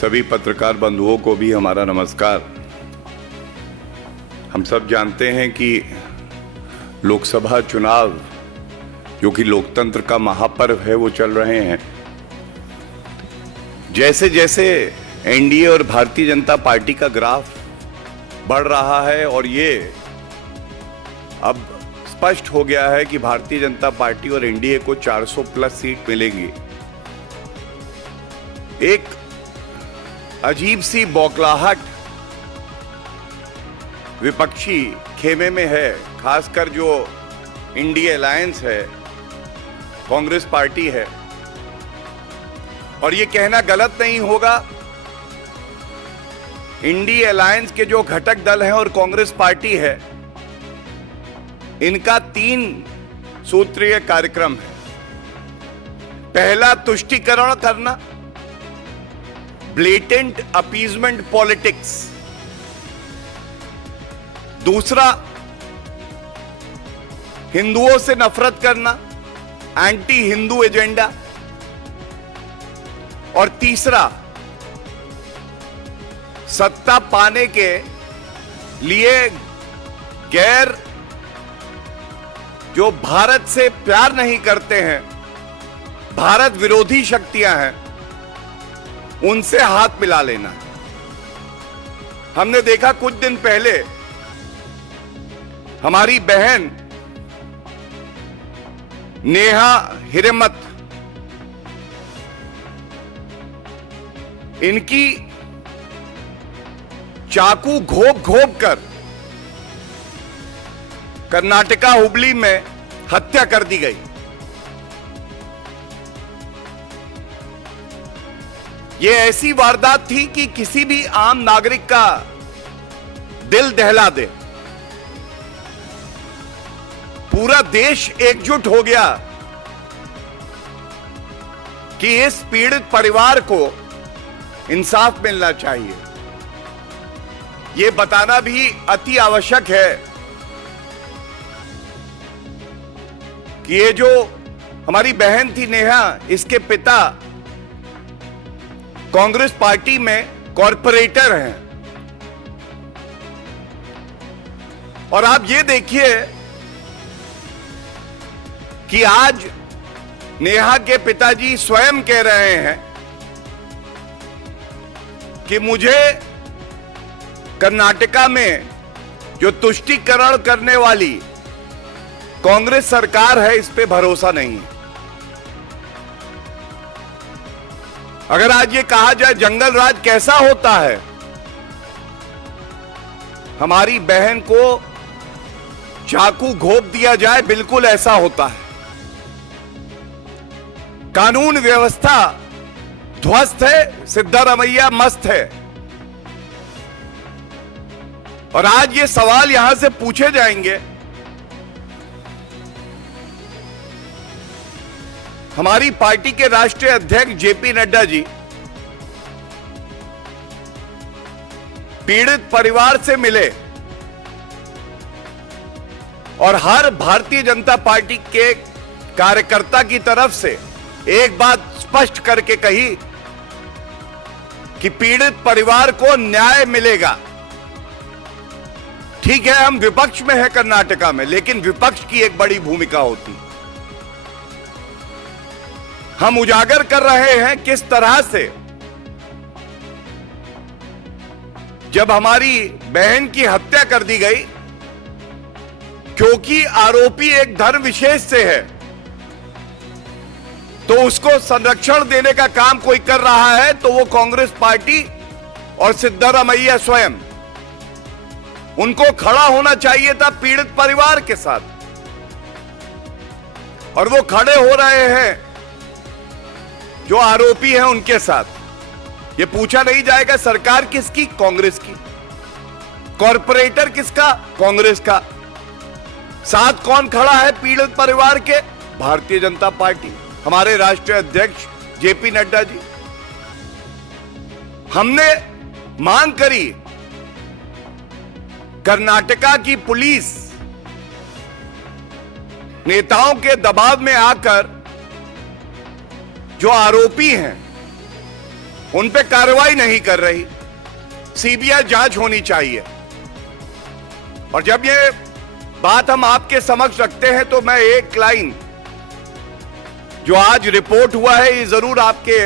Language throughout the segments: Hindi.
सभी पत्रकार बंधुओं को भी हमारा नमस्कार। हम सब जानते हैं कि लोकसभा चुनाव, जो कि लोकतंत्र का महापर्व है, वो चल रहे हैं। जैसे जैसे एनडीए और भारतीय जनता पार्टी का ग्राफ बढ़ रहा है और ये अब स्पष्ट हो गया है कि भारतीय जनता पार्टी और एनडीए को 400 प्लस सीट मिलेगी। एक अजीब सी बौखलाहट विपक्षी खेमे में है, खासकर जो इंडिया अलायंस है, कांग्रेस पार्टी है। और ये कहना गलत नहीं होगा, इंडिया अलायंस के जो घटक दल हैं और कांग्रेस पार्टी है, इनका 3 सूत्रीय कार्यक्रम है। पहला, तुष्टीकरण करना, ब्लेटेंट अपीजमेंट पॉलिटिक्स। दूसरा, हिंदुओं से नफरत करना, एंटी हिंदू एजेंडा। और तीसरा, सत्ता पाने के लिए गैर जो भारत से प्यार नहीं करते हैं, भारत विरोधी शक्तियां हैं, उनसे हाथ मिला लेना। हमने देखा कुछ दिन पहले हमारी बहन नेहा हिरेमत, इनकी चाकू घोप घोप कर कर्नाटका हुबली में हत्या कर दी गई। यह ऐसी वारदात थी कि किसी भी आम नागरिक का दिल दहला दे। पूरा देश एकजुट हो गया कि इस पीड़ित परिवार को इंसाफ मिलना चाहिए। यह बताना भी अति आवश्यक है कि ये जो हमारी बहन थी नेहा, इसके पिता कांग्रेस पार्टी में कॉरपोरेटर हैं। और आप ये देखिए कि आज नेहा के पिताजी स्वयं कह रहे हैं कि मुझे कर्नाटका में जो तुष्टीकरण करने वाली कांग्रेस सरकार है, इस पे भरोसा नहीं है। अगर आज ये कहा जाए जंगल राज कैसा होता है, हमारी बहन को चाकू घोप दिया जाए, बिल्कुल ऐसा होता है। कानून व्यवस्था ध्वस्त है, सिद्धारमैया मस्त है। और आज ये सवाल यहां से पूछे जाएंगे, हमारी पार्टी के राष्ट्रीय अध्यक्ष जेपी नड्डा जी पीड़ित परिवार से मिले और हर भारतीय जनता पार्टी के कार्यकर्ता की तरफ से एक बात स्पष्ट करके कही कि पीड़ित परिवार को न्याय मिलेगा। ठीक है, हम विपक्ष में हैं कर्नाटका में, लेकिन विपक्ष की एक बड़ी भूमिका होती। हम उजागर कर रहे हैं किस तरह से जब हमारी बहन की हत्या कर दी गई, क्योंकि आरोपी एक धर्म विशेष से है, तो उसको संरक्षण देने का काम कोई कर रहा है, तो वो कांग्रेस पार्टी और सिद्धारमैया स्वयं, उनको खड़ा होना चाहिए था पीड़ित परिवार के साथ। और वो खड़े हो रहे हैं जो आरोपी हैं उनके साथ। ये पूछा नहीं जाएगा सरकार किसकी? कांग्रेस की। कॉरपोरेटर किसका? कांग्रेस का। साथ कौन खड़ा है पीड़ित परिवार के? भारतीय जनता पार्टी, हमारे राष्ट्रीय अध्यक्ष जेपी नड्डा जी। हमने मांग करी, कर्नाटका की पुलिस नेताओं के दबाव में आकर जो आरोपी हैं उन पे कार्रवाई नहीं कर रही। सीबीआई जांच होनी चाहिए। और जब ये बात हम आपके समक्ष रखते हैं तो मैं एक लाइन जो आज रिपोर्ट हुआ है ये जरूर आपके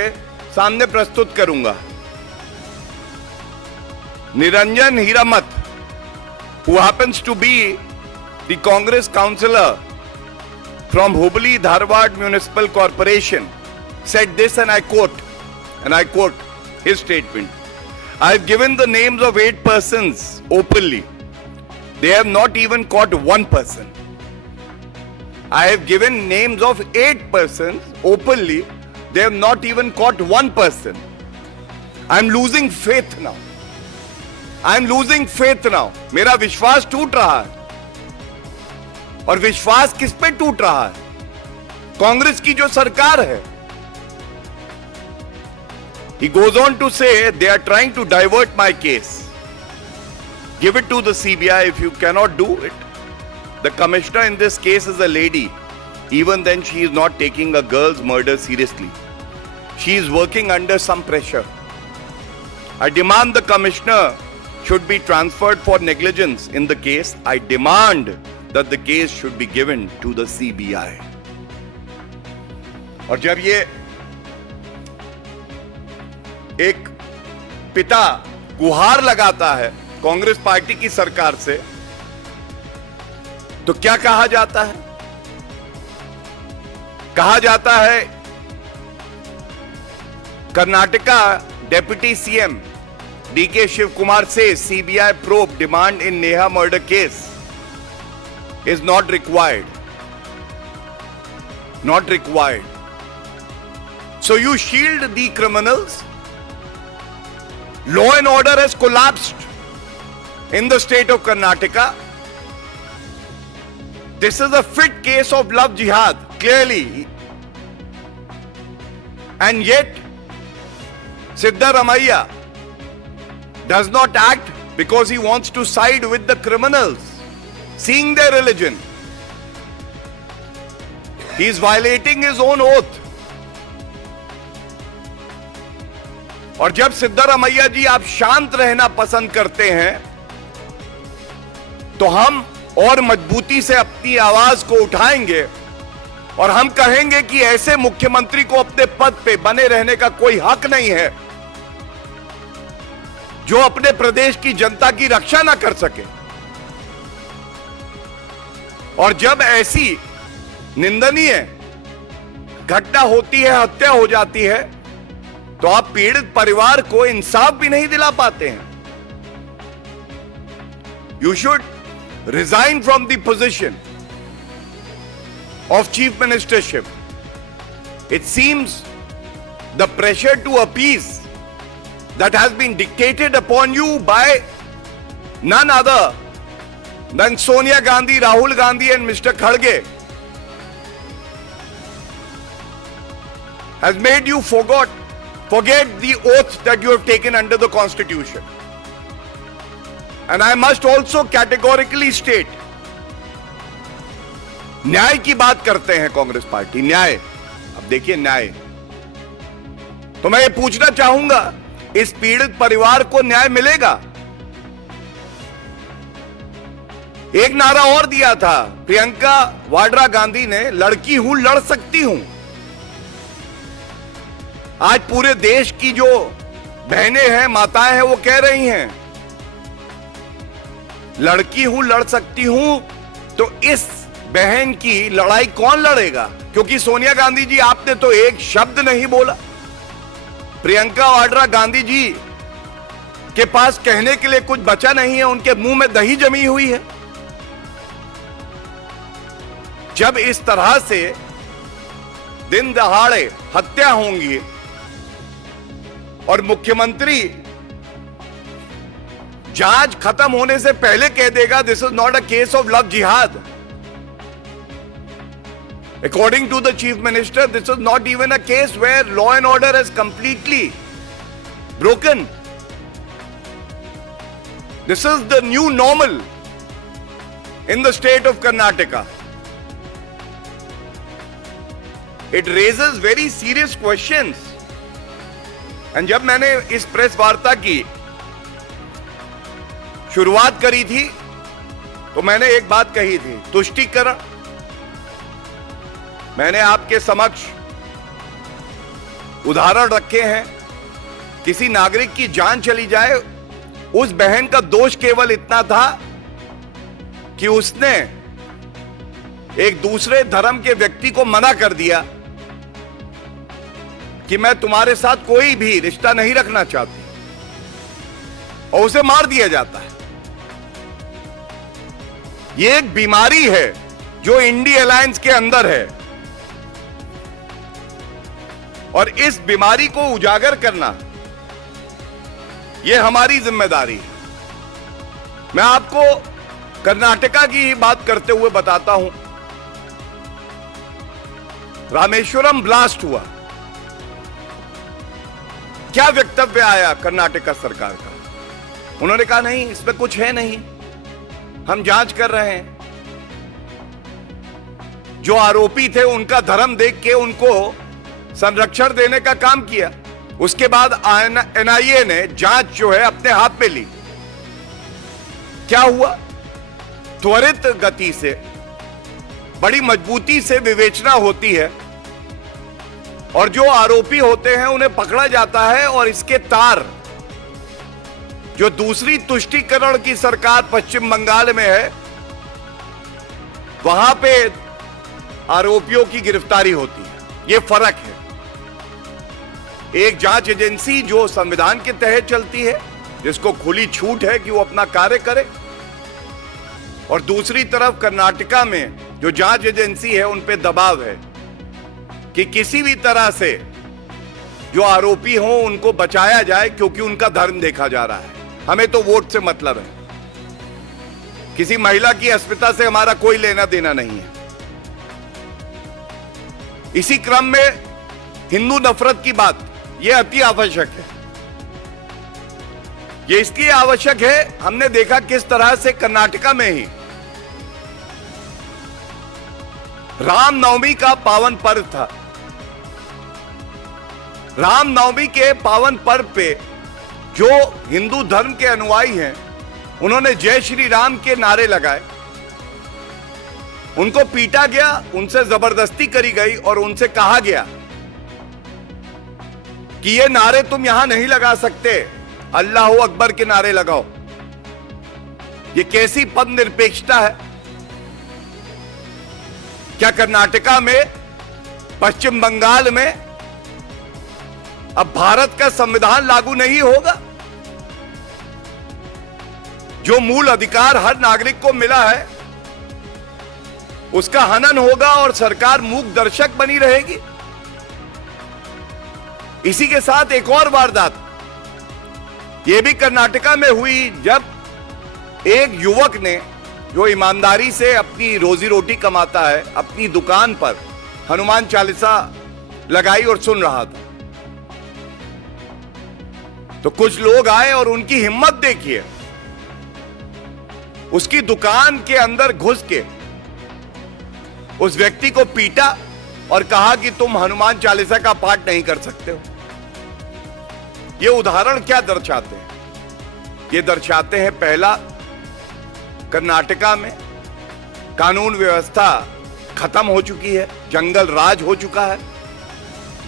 सामने प्रस्तुत करूंगा। Niranjan हीरामत, who happens to be the Congress councillor from Hubli Dharwad Municipal Corporation, said this, and I quote his statement: I have given the names of 8 persons openly. They have not even caught one person. I have given names of 8 persons openly. They have not even caught one person. I am losing faith now. I am losing faith now. मेरा विश्वास टूट रहा है। और विश्वास किस पे टूट रहा है? कांग्रेस की जो सरकार है। He goes on to say they are trying to divert my case. Give it to the CBI if you cannot do it. The commissioner in this case is a lady. Even then she is not taking a girl's murder seriously. She is working under some pressure. I demand the commissioner should be transferred for negligence in the case. I demand that the case should be given to the CBI. और जब ये एक पिता गुहार लगाता है कांग्रेस पार्टी की सरकार से, तो क्या कहा जाता है? कहा जाता है Karnataka deputy CM DK Shivakumar से CBI probe demand in Neha murder case is not required. Not required. So you shield the criminals. Law and order has collapsed in the state of Karnataka. This is a fit case of love jihad, clearly. And yet, Siddaramaiah does not act because he wants to side with the criminals, seeing their religion. He is violating his own oath. और जब सिद्धारमैया जी आप शांत रहना पसंद करते हैं, तो हम और मजबूती से अपनी आवाज को उठाएंगे और हम कहेंगे कि ऐसे मुख्यमंत्री को अपने पद पे बने रहने का कोई हक नहीं है जो अपने प्रदेश की जनता की रक्षा ना कर सके। और जब ऐसी निंदनीय घटना होती है, हत्या हो जाती है, तो आप पीड़ित परिवार को इंसाफ भी नहीं दिला पाते हैं। You should resign from the position of chief ministership. It seems the pressure to appease that has been dictated upon you by none other than Sonia Gandhi, Rahul Gandhi and Mr. Kharge has made you forget the oath that you have taken under the Constitution. And I must also categorically state, न्याय की बात करते हैं कांग्रेस पार्टी, न्याय। अब देखिए न्याय, तो मैं ये पूछना चाहूंगा, इस पीड़ित परिवार को न्याय मिलेगा? एक नारा और दिया था प्रियंका वाड्रा गांधी ने, लड़की हूं लड़ सकती हूं। आज पूरे देश की जो बहनें हैं, माताएं हैं, वो कह रही हैं लड़की हूं लड़ सकती हूं। तो इस बहन की लड़ाई कौन लड़ेगा? क्योंकि सोनिया गांधी जी, आपने तो एक शब्द नहीं बोला। प्रियंका वाड्रा गांधी जी के पास कहने के लिए कुछ बचा नहीं है, उनके मुंह में दही जमी हुई है। जब इस तरह से दिन दहाड़े हत्या होंगी और मुख्यमंत्री जांच खत्म होने से पहले कह देगा this is not a case of love जिहाद, according to the chief minister, this is not even a case where law and order has completely broken. This is the new normal in the state of Karnataka. It raises very serious questions. And जब मैंने इस प्रेस वार्ता की शुरुआत करी थी तो मैंने एक बात कही थी, तुष्टीकरण। मैंने आपके समक्ष उदाहरण रखे हैं। किसी नागरिक की जान चली जाए, उस बहन का दोष केवल इतना था कि उसने एक दूसरे धर्म के व्यक्ति को मना कर दिया कि मैं तुम्हारे साथ कोई भी रिश्ता नहीं रखना चाहती, और उसे मार दिया जाता है। यह एक बीमारी है जो इंडी अलायंस के अंदर है, और इस बीमारी को उजागर करना यह हमारी जिम्मेदारी है। मैं आपको कर्नाटका की ही बात करते हुए बताता हूं। रामेश्वरम ब्लास्ट हुआ, क्या वक्तव्य आया कर्नाटका सरकार का? उन्होंने कहा नहीं, इसमें कुछ है नहीं, हम जांच कर रहे हैं। जो आरोपी थे उनका धर्म देख के उनको संरक्षण देने का काम किया। उसके बाद एनआईए ने जांच जो है अपने हाथ में ली। क्या हुआ? त्वरित गति से, बड़ी मजबूती से विवेचना होती है, और जो आरोपी होते हैं उन्हें पकड़ा जाता है। और इसके तार जो दूसरी तुष्टीकरण की सरकार पश्चिम बंगाल में है, वहां पे आरोपियों की गिरफ्तारी होती है। यह फर्क है। एक जांच एजेंसी जो संविधान के तहत चलती है, जिसको खुली छूट है कि वो अपना कार्य करे, और दूसरी तरफ कर्नाटका में जो जांच एजेंसी है उन पे दबाव है कि किसी भी तरह से जो आरोपी हों उनको बचाया जाए, क्योंकि उनका धर्म देखा जा रहा है। हमें तो वोट से मतलब है, किसी महिला की अस्मिता से हमारा कोई लेना देना नहीं है। इसी क्रम में हिंदू नफरत की बात, यह अति आवश्यक है। यह इसलिए आवश्यक है, हमने देखा किस तरह से कर्नाटका में ही रामनवमी का पावन पर्व था। रामनवमी के पावन पर्व पे जो हिंदू धर्म के अनुयायी हैं, उन्होंने जय श्री राम के नारे लगाए, उनको पीटा गया, उनसे जबरदस्ती करी गई, और उनसे कहा गया कि ये नारे तुम यहां नहीं लगा सकते, अल्लाह अकबर के नारे लगाओ। ये कैसी पद निरपेक्षता है? क्या कर्नाटका में, पश्चिम बंगाल में अब भारत का संविधान लागू नहीं होगा? जो मूल अधिकार हर नागरिक को मिला है, उसका हनन होगा और सरकार मूक दर्शक बनी रहेगी। इसी के साथ एक और वारदात यह भी कर्नाटका में हुई, जब एक युवक ने, जो ईमानदारी से अपनी रोजी रोटी कमाता है, अपनी दुकान पर हनुमान चालीसा लगाई और सुन रहा था, तो कुछ लोग आए और उनकी हिम्मत देखिए, उसकी दुकान के अंदर घुस के उस व्यक्ति को पीटा और कहा कि तुम हनुमान चालीसा का पाठ नहीं कर सकते हो। ये उदाहरण क्या दर्शाते हैं? ये दर्शाते हैं, पहला, कर्नाटका में कानून व्यवस्था खत्म हो चुकी है, जंगल राज हो चुका है।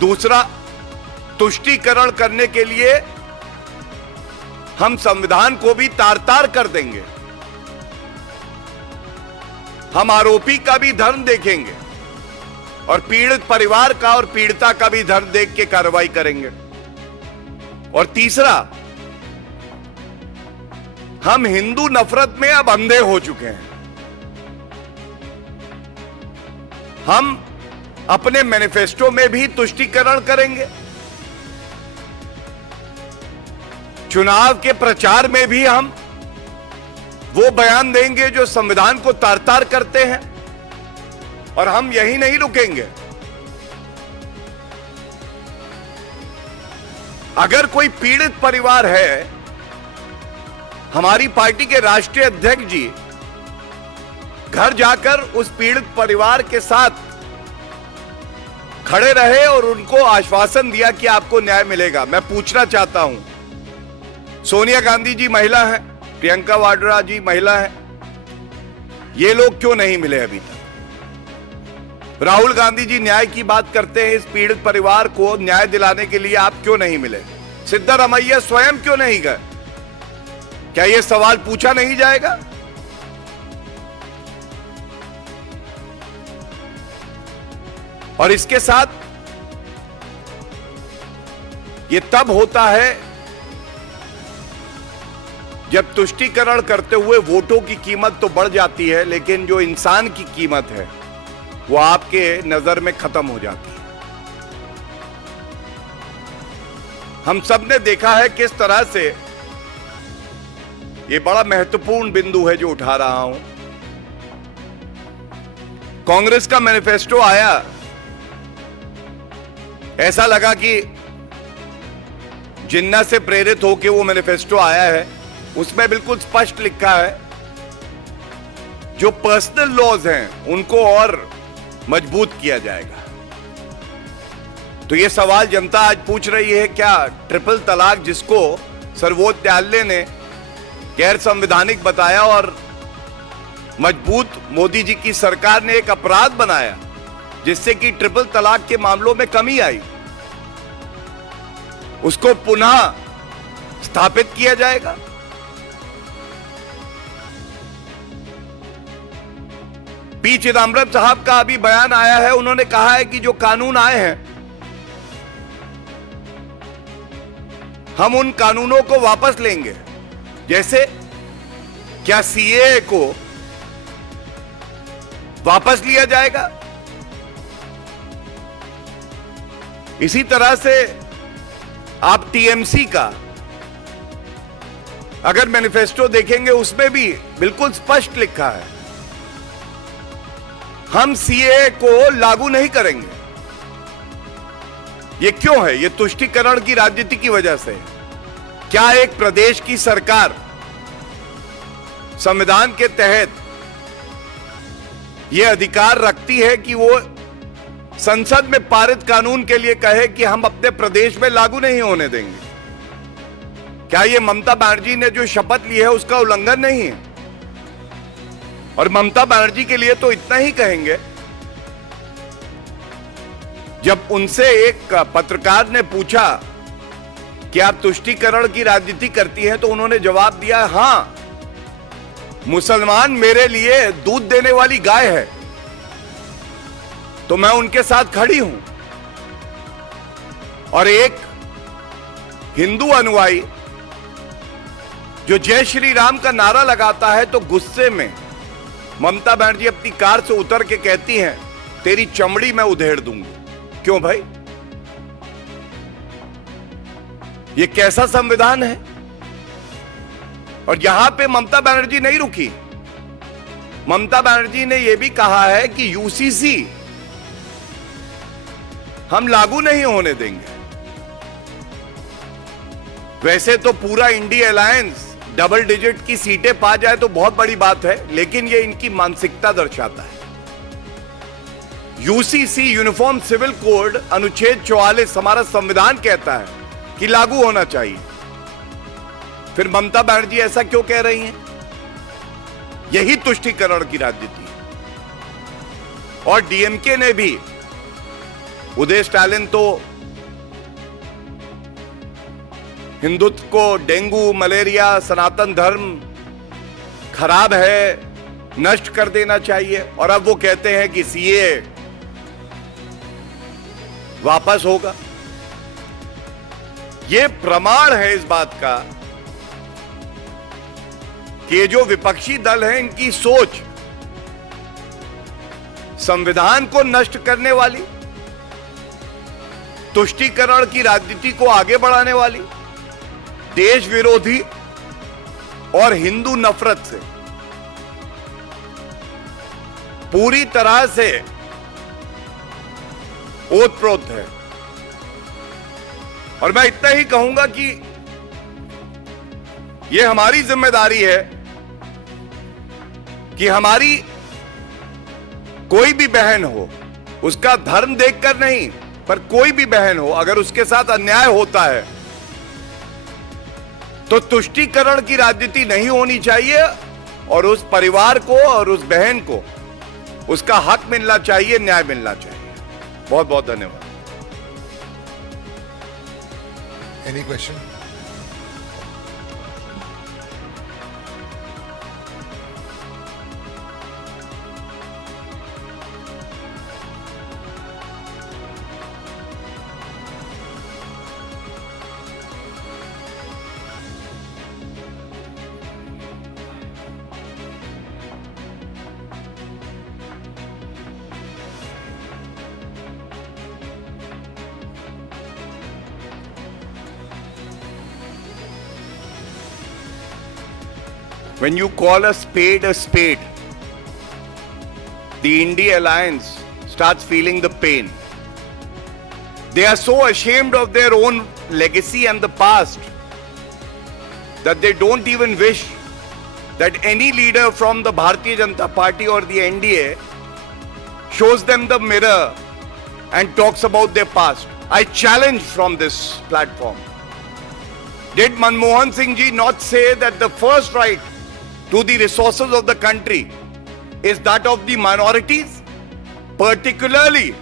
दूसरा, तुष्टीकरण करने के लिए हम संविधान को भी तार तार कर देंगे। हम आरोपी का भी धर्म देखेंगे और पीड़ित परिवार का और पीड़िता का भी धर्म देख के कार्रवाई करेंगे। और तीसरा, हम हिंदू नफरत में अब अंधे हो चुके हैं। हम अपने मैनिफेस्टो में भी तुष्टीकरण करेंगे, चुनाव के प्रचार में भी हम वो बयान देंगे जो संविधान को तार तार करते हैं, और हम यही नहीं रुकेंगे। अगर कोई पीड़ित परिवार है, हमारी पार्टी के राष्ट्रीय अध्यक्ष जी घर जाकर उस पीड़ित परिवार के साथ खड़े रहे और उनको आश्वासन दिया कि आपको न्याय मिलेगा। मैं पूछना चाहता हूं, सोनिया गांधी जी महिला हैं, प्रियंका वाड्रा जी महिला हैं, ये लोग क्यों नहीं मिले अभी तक? राहुल गांधी जी न्याय की बात करते हैं, इस पीड़ित परिवार को न्याय दिलाने के लिए आप क्यों नहीं मिले? सिद्धारमैया स्वयं क्यों नहीं गए? क्या यह सवाल पूछा नहीं जाएगा? और इसके साथ यह तब होता है जब तुष्टीकरण करते हुए वोटों की कीमत तो बढ़ जाती है, लेकिन जो इंसान की कीमत है वो आपके नजर में खत्म हो जाती है। हम सब ने देखा है किस तरह से, ये बड़ा महत्वपूर्ण बिंदु है जो उठा रहा हूं। कांग्रेस का मैनिफेस्टो आया, ऐसा लगा कि जिन्ना से प्रेरित होकर वो मैनिफेस्टो आया है। उसमें बिल्कुल स्पष्ट लिखा है जो पर्सनल लॉज हैं उनको और मजबूत किया जाएगा। तो यह सवाल जनता आज पूछ रही है, क्या ट्रिपल तलाक जिसको सर्वोच्च न्यायालय ने गैर संवैधानिक बताया और मजबूत मोदी जी की सरकार ने एक अपराध बनाया जिससे कि ट्रिपल तलाक के मामलों में कमी आई, उसको पुनः स्थापित किया जाएगा? पी चिदम्बरम साहब का अभी बयान आया है, उन्होंने कहा है कि जो कानून आए हैं हम उन कानूनों को वापस लेंगे। जैसे क्या सीएए को वापस लिया जाएगा? इसी तरह से आप टीएमसी का अगर मैनिफेस्टो देखेंगे उसमें भी बिल्कुल स्पष्ट लिखा है हम सीएए को लागू नहीं करेंगे। यह क्यों है? यह तुष्टीकरण की राजनीति की वजह से। क्या एक प्रदेश की सरकार संविधान के तहत यह अधिकार रखती है कि वो संसद में पारित कानून के लिए कहे कि हम अपने प्रदेश में लागू नहीं होने देंगे? क्या यह ममता बनर्जी ने जो शपथ ली है उसका उल्लंघन नहीं है? और ममता बनर्जी के लिए तो इतना ही कहेंगे, जब उनसे एक पत्रकार ने पूछा कि आप तुष्टीकरण की राजनीति करती हैं, तो उन्होंने जवाब दिया, हां, मुसलमान मेरे लिए दूध देने वाली गाय है तो मैं उनके साथ खड़ी हूं। और एक हिंदू अनुयायी जो जय श्री राम का नारा लगाता है तो गुस्से में ममता बनर्जी अपनी कार से उतर के कहती हैं, तेरी चमड़ी मैं उधेड़ दूंगी। क्यों भाई? ये कैसा संविधान है? और यहां पे ममता बनर्जी नहीं रुकी। ममता बनर्जी ने यह भी कहा है कि यूसीसी हम लागू नहीं होने देंगे। वैसे तो पूरा इंडिया अलायंस डबल डिजिट की सीटें पा जाए तो बहुत बड़ी बात है, लेकिन यह इनकी मानसिकता दर्शाता है। यूसीसी यूनिफॉर्म सिविल कोड अनुच्छेद 44 हमारा संविधान कहता है कि लागू होना चाहिए। फिर ममता बनर्जी ऐसा क्यों कह रही हैं? यही तुष्टीकरण की राजनीति है। और डीएमके ने भी, उदय स्टालिन तो हिंदुत्व को डेंगू, मलेरिया, सनातन धर्म खराब है, नष्ट कर देना चाहिए, और अब वो कहते हैं कि सीएए वापस होगा। ये प्रमाण है इस बात का कि ये जो विपक्षी दल हैं इनकी सोच संविधान को नष्ट करने वाली, तुष्टीकरण की राजनीति को आगे बढ़ाने वाली, देश विरोधी और हिंदू नफरत से पूरी तरह से ओतप्रोत है। और मैं इतना ही कहूंगा कि यह हमारी जिम्मेदारी है कि हमारी कोई भी बहन हो उसका धर्म देखकर नहीं, पर कोई भी बहन हो अगर उसके साथ अन्याय होता है तो तुष्टीकरण की राजनीति नहीं होनी चाहिए और उस परिवार को और उस बहन को उसका हक मिलना चाहिए, न्याय मिलना चाहिए। बहुत बहुत धन्यवाद। Any question? When you call a spade, the India Alliance starts feeling the pain. They are so ashamed of their own legacy and the past that they don't even wish that any leader from the Bharatiya Janata Party or the NDA shows them the mirror and talks about their past. I challenge from this platform. Did Manmohan Singh ji not say that the first right to the resources of the country is that of the minorities, particularly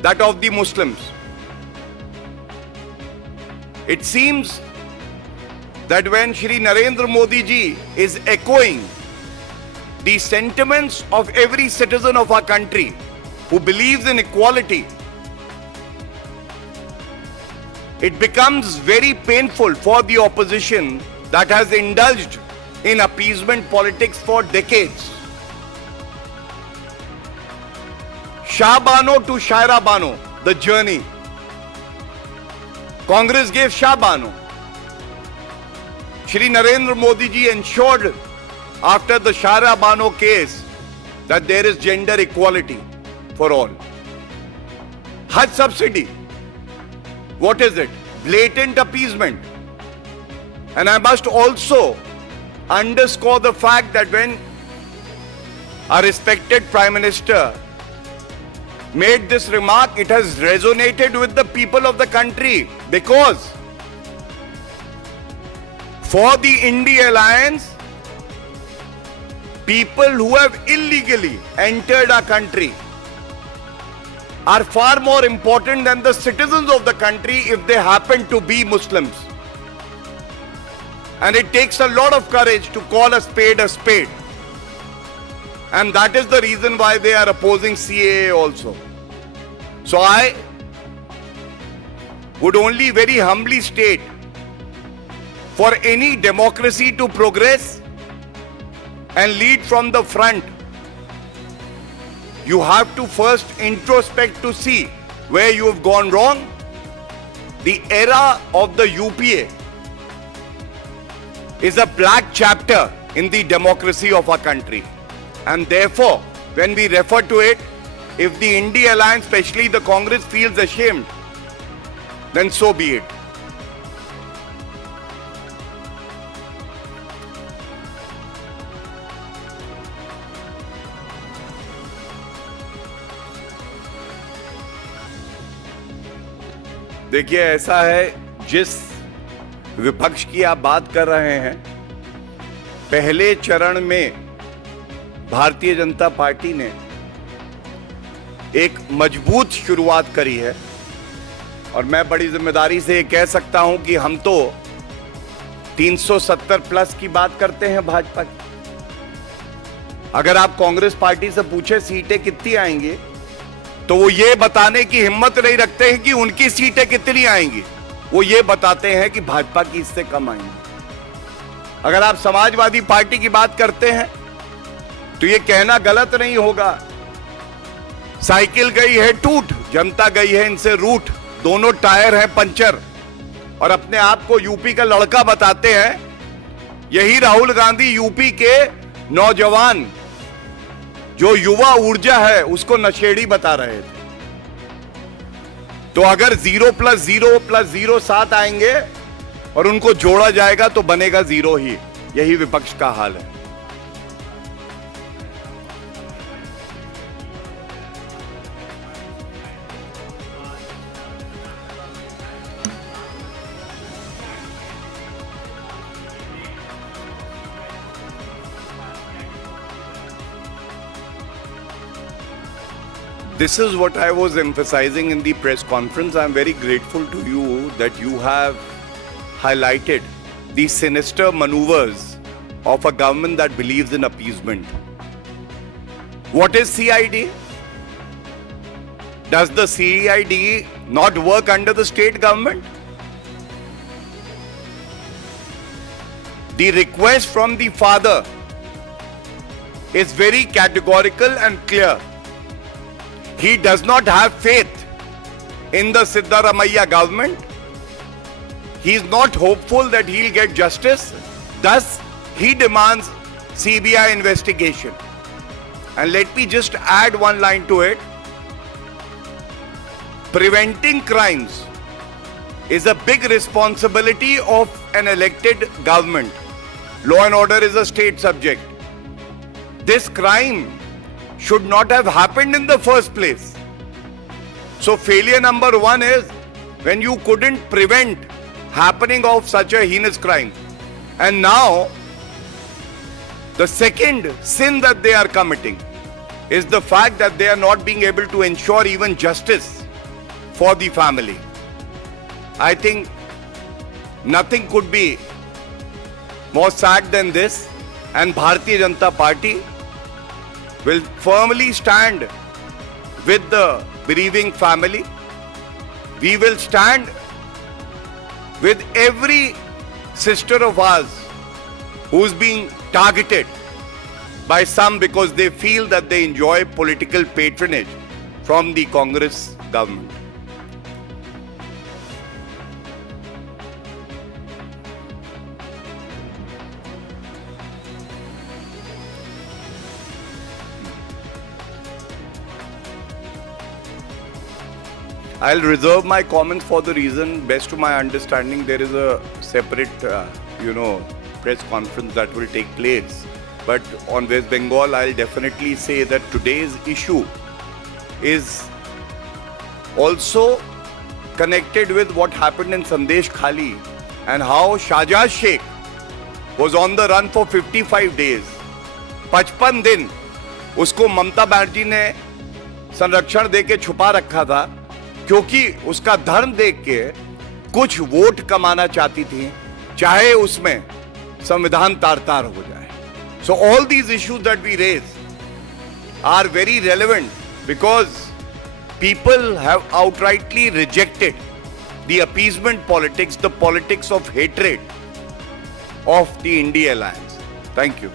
that of the Muslims? It seems that when Shri Narendra Modi ji is echoing the sentiments of every citizen of our country who believes in equality, it becomes very painful for the opposition that has indulged in appeasement politics for decades. Shah Bano to Shaira Bano, the journey. Congress gave Shah Bano. Shri Narendra Modi ji ensured after the Shaira Bano case that there is gender equality for all. Hajj subsidy. What is it? Blatant appeasement. And I must also underscore the fact that when our respected Prime Minister made this remark, it has resonated with the people of the country, because for the India Alliance, people who have illegally entered our country are far more important than the citizens of the country if they happen to be Muslims. And it takes a lot of courage to call a spade a spade. And that is the reason why they are opposing CAA also. So I would only very humbly state, for any democracy to progress and lead from the front, you have to first introspect to see where you have gone wrong. The era of the UPA is a black chapter in the democracy of our country. And therefore, when we refer to it, if the India Alliance, especially the Congress, feels ashamed, then so be it. देखिए, ऐसा है, जिस विपक्ष की आप बात कर रहे हैं, पहले चरण में भारतीय जनता पार्टी ने एक मजबूत शुरुआत करी है और मैं बड़ी जिम्मेदारी से ये कह सकता हूं कि हम तो 370 प्लस की बात करते हैं भाजपा की। अगर आप कांग्रेस पार्टी से पूछे सीटें कितनी आएंगी, तो वो ये बताने की हिम्मत नहीं रखते हैं कि उनकी सीटें कितनी आएंगी। वो ये बताते हैं कि भाजपा की इससे कम आएंगी। अगर आप समाजवादी पार्टी की बात करते हैं तो ये कहना गलत नहीं होगा, साइकिल गई है टूट, जनता गई है इनसे रूठ, दोनों टायर हैं पंचर, और अपने आप को यूपी का लड़का बताते हैं। यही राहुल गांधी यूपी के नौजवान जो युवा ऊर्जा है उसको नशेड़ी बता रहे थे। तो अगर 0+0+0 7 आएंगे और उनको जोड़ा जाएगा तो बनेगा 0 ही। यही विपक्ष का हाल है। This is what I was emphasizing in the press conference. I'm very grateful to you that you have highlighted the sinister maneuvers of a government that believes in appeasement. What is CID? Does the CID not work under the state government? The request from the father is very categorical and clear. He does not have faith in the Siddaramaiah government. He is not hopeful that he'll get justice. Thus, he demands CBI investigation. And let me just add one line to it. Preventing crimes is a big responsibility of an elected government. Law and order is a state subject. This crime should not have happened in the first place. So failure number one is when you couldn't prevent happening of such a heinous crime. And now the second sin that they are committing is the fact that they are not being able to ensure even justice for the family. I think nothing could be more sad than this, and Bharatiya Janata Party will firmly stand with the bereaving family. We will stand with every sister of ours who's being targeted by some because they feel that they enjoy political patronage from the Congress government. I'll reserve my comments for the reason, best to my understanding, there is a separate, press conference that will take place. But on West Bengal, I'll definitely say that today's issue is also connected with what happened in Sandesh Khali and how Shahjaz Sheikh was on the run for 55 days. 55 दिन उसको ममता बनर्जी ने संरक्षण देके छुपा रखा था क्योंकि उसका धर्म देख के कुछ वोट कमाना चाहती थी, चाहे उसमें संविधान तार-तार हो जाए. So all these issues that we raise are very relevant because people have outrightly rejected the appeasement politics, the politics of hatred of the India alliance. Thank you.